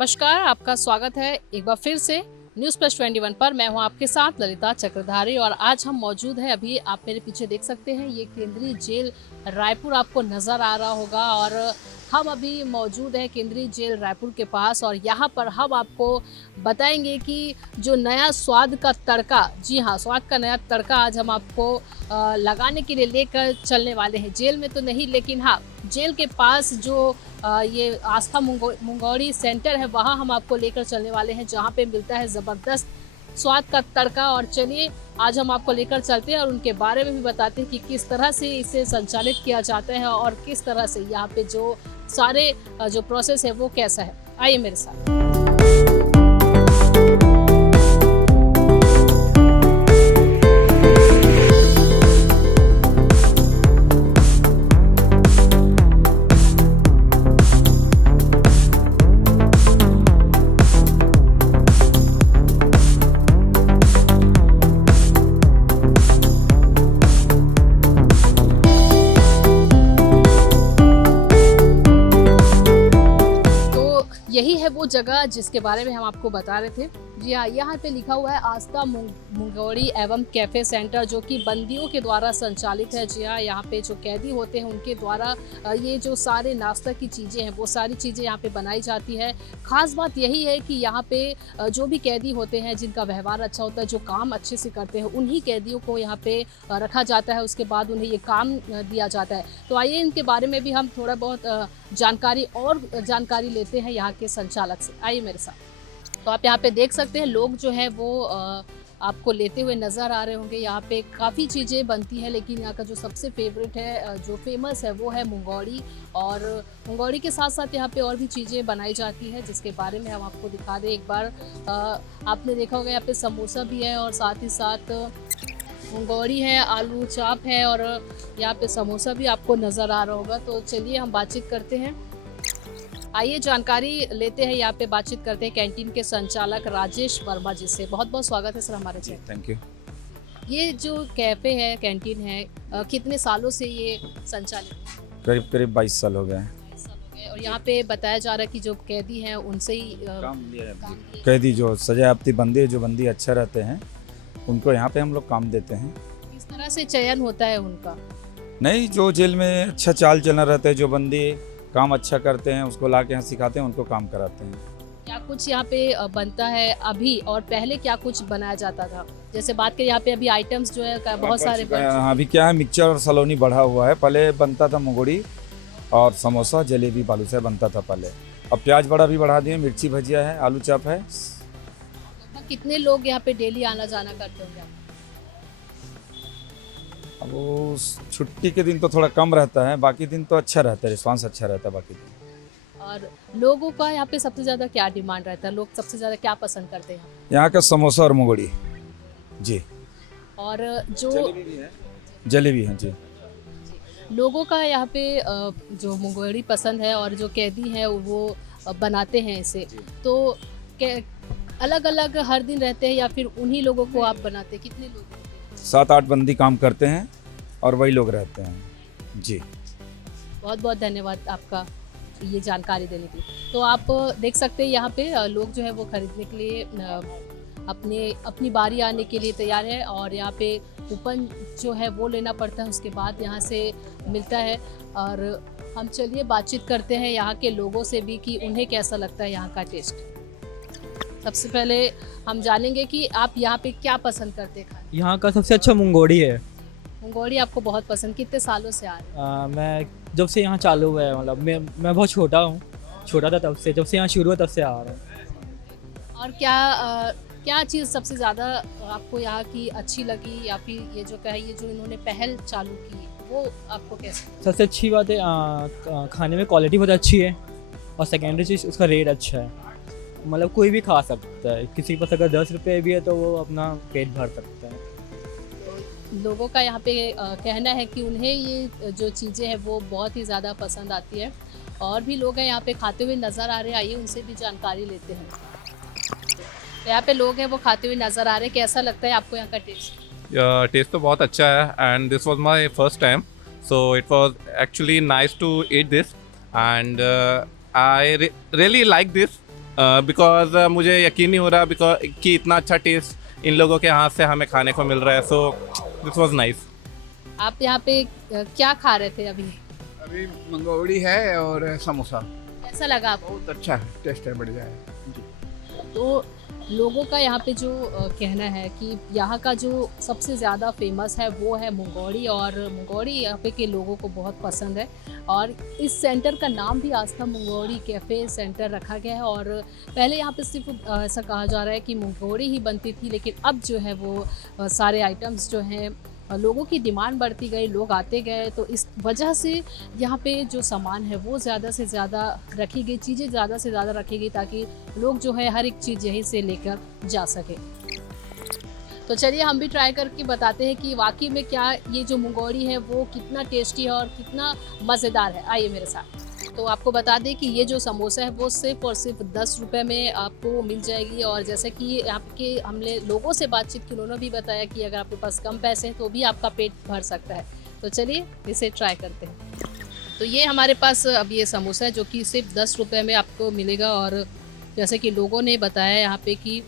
नमस्कार, आपका स्वागत है एक बार फिर से न्यूज़ प्लस 21 पर। मैं हूं आपके साथ ललिता चक्रधारी और आज हम मौजूद हैं, अभी आप मेरे पीछे देख सकते हैं, ये केंद्रीय जेल रायपुर आपको नज़र आ रहा होगा और हम अभी मौजूद हैं केंद्रीय जेल रायपुर के पास और यहाँ पर हम आपको बताएंगे कि जो नया स्वाद का तड़का, जी हाँ, स्वाद का नया तड़का आज हम आपको लगाने के लिए लेकर चलने वाले हैं। जेल में तो नहीं, लेकिन हाँ, जेल के पास जो ये आस्था मुंगौड़ी सेंटर है, वहाँ हम आपको लेकर चलने वाले हैं, जहाँ पे मिलता है ज़बरदस्त स्वाद का तड़का। और चलिए आज हम आपको लेकर चलते हैं और उनके बारे में भी बताते हैं कि किस तरह से इसे संचालित किया जाता है और किस तरह से यहाँ पे जो सारे जो प्रोसेस है वो कैसा है। आइए मेरे साथ। यही है वो जगह जिसके बारे में हम आपको बता रहे थे। जी हाँ, यहाँ पे लिखा हुआ है आस्था मुंगौड़ी एवं कैफ़े सेंटर, जो कि बंदियों के द्वारा संचालित है। जी हाँ, यहाँ पे जो कैदी होते हैं उनके द्वारा ये जो सारे नाश्ता की चीज़ें हैं वो सारी चीज़ें यहाँ पे बनाई जाती है। ख़ास बात यही है कि यहाँ पे जो भी कैदी होते हैं जिनका व्यवहार अच्छा होता है, जो काम अच्छे से करते हैं, उन्हीं कैदियों को यहाँ पे रखा जाता है। उसके बाद उन्हें ये काम दिया जाता है। तो आइए इनके बारे में भी हम थोड़ा बहुत जानकारी लेते हैं यहाँ के संचालक से। आइए मेरे साथ। तो आप यहाँ पे देख सकते हैं लोग जो है वो आपको लेते हुए नज़र आ रहे होंगे। यहाँ पे काफ़ी चीज़ें बनती हैं, लेकिन यहाँ का जो सबसे फेवरेट है, जो फेमस है, वो है मुंगौड़ी। और मुंगौड़ी के साथ साथ यहाँ पे और भी चीज़ें बनाई जाती है, जिसके बारे में हम आपको दिखा दें एक बार। आपने देखा होगा यहाँ पे समोसा भी है और साथ ही साथ मुंगौड़ी है, आलू चाप है और यहाँ पे समोसा भी आपको नज़र आ रहा होगा। तो चलिए हम बातचीत करते हैं। आइए जानकारी लेते हैं, यहाँ पे बातचीत करते हैं कैंटीन के संचालक राजेश वर्मा जी से। बहुत बहुत स्वागत है सर हमारे चैनल। Thank you. ये जो कैफ़े है, कैंटीन है, कितने सालों से ये संचालित है? करीब 22 साल हो गए हैं। 22 साल हो गए। और यहाँ पे बताया जा रहा है कि जो कैदी हैं उनसे ही काम लिया। कैदी जो सजायाफ्ती बंदी, जो बंदी अच्छा रहते हैं, उनको यहाँ पे हम लोग काम देते हैं। किस तरह से चयन होता है उनका? नहीं, जो जेल में अच्छा चाल चलना रहता है, जो बंदी काम अच्छा करते हैं, उसको ला के यहाँ सिखाते हैं, उनको काम कराते हैं। क्या कुछ यहाँ पे बनता है अभी और पहले क्या कुछ बनाया जाता था? जैसे बात करें यहाँ पे अभी आइटम्स जो है बहुत सारे हाँ, अभी क्या है, मिक्सचर और सलोनी बढ़ा हुआ है। पहले बनता था मुंगौड़ी और समोसा, जलेबी, बालूशाही बनता था पहले। अब प्याज बड़ा भी बढ़ा दिए, मिर्ची भजिया है, आलू चाप है। कितने लोग यहाँ पे डेली आना जाना करते होंगे? अब वो छुट्टी के दिन तो थोड़ा कम रहता है, बाकी दिन तो अच्छा रहता है, रिस्पांस अच्छा रहता है बाकी दिन। और लोगों का यहाँ पे सबसे ज़्यादा क्या डिमांड रहता है? लोग सबसे ज़्यादा क्या पसंद करते हैं? यहाँ का समोसा और मुंगौड़ी जी। और जो जलेबी है जी। लोगों का यहाँ पे जो मुंगौड़ी पसंद है और जो कैदी हैं वो बनाते हैं इसे, तो अलग अलग हर दिन रहते हैं या फिर उन्हीं लोगों को आप बनाते हैं? कितने लोग? 7-8 बंदी काम करते हैं और वही लोग रहते हैं जी। बहुत बहुत धन्यवाद आपका ये जानकारी देने के लिए। तो आप देख सकते हैं यहाँ पे लोग जो है वो खरीदने के लिए अपनी बारी आने के लिए तैयार है और यहाँ पे कूपन जो है वो लेना पड़ता है, उसके बाद यहाँ से मिलता है। और हम चलिए बातचीत करते हैं यहाँ के लोगों से भी कि उन्हें कैसा लगता है यहाँ का टेस्ट। सबसे पहले हम जानेंगे कि आप यहाँ पे क्या पसंद करते हैं खाने? यहाँ का सबसे अच्छा मुंगौड़ी है। मुंगौड़ी आपको बहुत पसंद, कितने सालों से आ रहे हैं? मैं जब से यहाँ चालू हुआ है, मतलब मैं बहुत छोटा था तब से, जब से यहाँ शुरू हुआ तब से आ रहा हूँ। और क्या चीज़ सबसे ज़्यादा आपको यहाँ की अच्छी लगी, या फिर ये जो ये जो इन्होंने पहल चालू की वो आपको कैसे? सबसे अच्छी बात है खाने में क्वालिटी बहुत अच्छी है और सेकेंडरी चीज़ उसका रेट अच्छा है। मतलब कोई भी खा सकता है, किसी के पास अगर 10 रुपये भी है तो वो अपना पेट भर सकता है। लोगों का यहाँ पे कहना है कि उन्हें ये जो चीज़ें हैं वो बहुत ही ज़्यादा पसंद आती है। और भी लोग हैं यहाँ पे खाते हुए नज़र आ रहे हैं, आइए उनसे भी जानकारी लेते हैं। यहाँ पे लोग हैं वो खाते हुए नज़र आ रहे हैं, कैसा लगता है आपको यहाँ का टेस्ट? टेस्ट तो बहुत अच्छा है and this was my first time, so it was actually nice to eat this and I really like this because मुझे यकीन नहीं हो रहा बिकॉज कि इतना अच्छा टेस्ट इन लोगों के हाथ से हमें खाने को मिल रहा है, सो दिस वाज नाइस। आप यहाँ पे क्या खा रहे थे अभी? अभी मंगोड़ी है और समोसा। कैसा लगा आपको? बहुत अच्छा है, टेस्ट है, बढ़िया है जी। तो लोगों का यहाँ पे जो कहना है कि यहाँ का जो सबसे ज़्यादा फेमस है वो है मुंगौड़ी, और मुंगौड़ी यहाँ पे के लोगों को बहुत पसंद है। और इस सेंटर का नाम भी आस्था मुंगौड़ी कैफ़े सेंटर रखा गया है। और पहले यहाँ पे सिर्फ ऐसा कहा जा रहा है कि मुंगौड़ी ही बनती थी, लेकिन अब जो है वो सारे आइटम्स जो हैं लोगों की डिमांड बढ़ती गई, लोग आते गए, तो इस वजह से यहाँ पे जो सामान है वो ज़्यादा से ज़्यादा रखी गई, चीज़ें ज़्यादा से ज़्यादा रखी गई ताकि लोग जो है हर एक चीज़ यहीं से लेकर जा सके। तो चलिए हम भी ट्राई करके बताते हैं कि वाकई में क्या ये जो मुंगौड़ी है वो कितना टेस्टी है और कितना मज़ेदार है। आइए मेरे साथ। तो आपको बता दें कि ये जो समोसा है वो सिर्फ और सिर्फ 10 रुपये में आपको मिल जाएगी। और जैसे कि आपके हमने लोगों से बातचीत की, उन्होंने भी बताया कि अगर आपके पास कम पैसे हैं तो भी आपका पेट भर सकता है। तो चलिए इसे ट्राई करते हैं। तो ये हमारे पास अब ये समोसा है जो कि सिर्फ 10 रुपये में आपको मिलेगा। और जैसे कि लोगों ने बताया यहाँ पे कि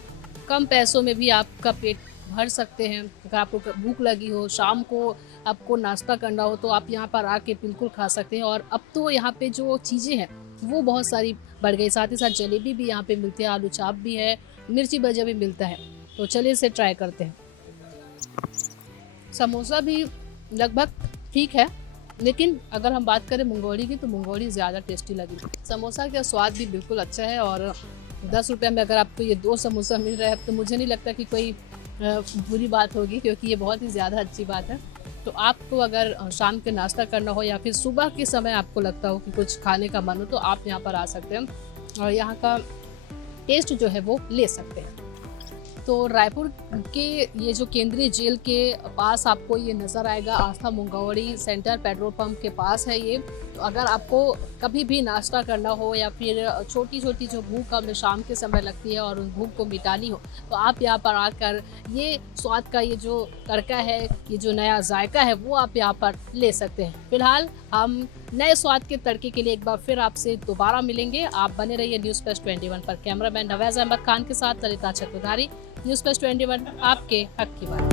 कम पैसों में भी आपका पेट भर सकते हैं। अगर आपको भूख लगी हो, शाम को आपको नाश्ता करना हो, तो आप यहाँ पर आके बिल्कुल खा सकते हैं। और अब तो यहाँ पे जो चीज़ें हैं वो बहुत सारी बढ़ गई, साथ ही साथ जलेबी भी यहाँ पे मिलती है, आलू चाप भी है, मिर्ची भजिया भी मिलता है। तो चलिए इसे ट्राई करते हैं। समोसा भी लगभग ठीक है, लेकिन अगर हम बात करें मुंगौड़ी की तो मुंगौड़ी ज़्यादा टेस्टी लगी। समोसा का स्वाद भी बिल्कुल अच्छा है। और 10 रुपये में अगर आपको ये 2 समोसा मिल रहा है तो मुझे नहीं लगता कि कोई बुरी बात होगी, क्योंकि ये बहुत ही ज़्यादा अच्छी बात है। तो आपको अगर शाम के नाश्ता करना हो या फिर सुबह के समय आपको लगता हो कि कुछ खाने का मन हो तो आप यहाँ पर आ सकते हैं और यहाँ का टेस्ट जो है वो ले सकते हैं। तो रायपुर के ये जो केंद्रीय जेल के पास आपको ये नज़र आएगा, आस्था मुंगौड़ी सेंटर, पेट्रोल पंप के पास है ये। तो अगर आपको कभी भी नाश्ता करना हो या फिर छोटी छोटी जो भूख हमें शाम के समय लगती है और उस भूख को मिटानी हो, तो आप यहाँ पर आकर ये स्वाद का ये जो तड़का है, ये जो नया जायका है वो आप यहाँ पर ले सकते हैं। फिलहाल हम नए स्वाद के तड़के के लिए एक बार फिर आपसे दोबारा मिलेंगे। आप बने रहिए न्यूज़ प्लस 21 पर। कैमरामैन नवाज़ अहमद खान के साथ ललिता चक्रधारी, न्यूज़ प्लस 21 आपके हक की बात।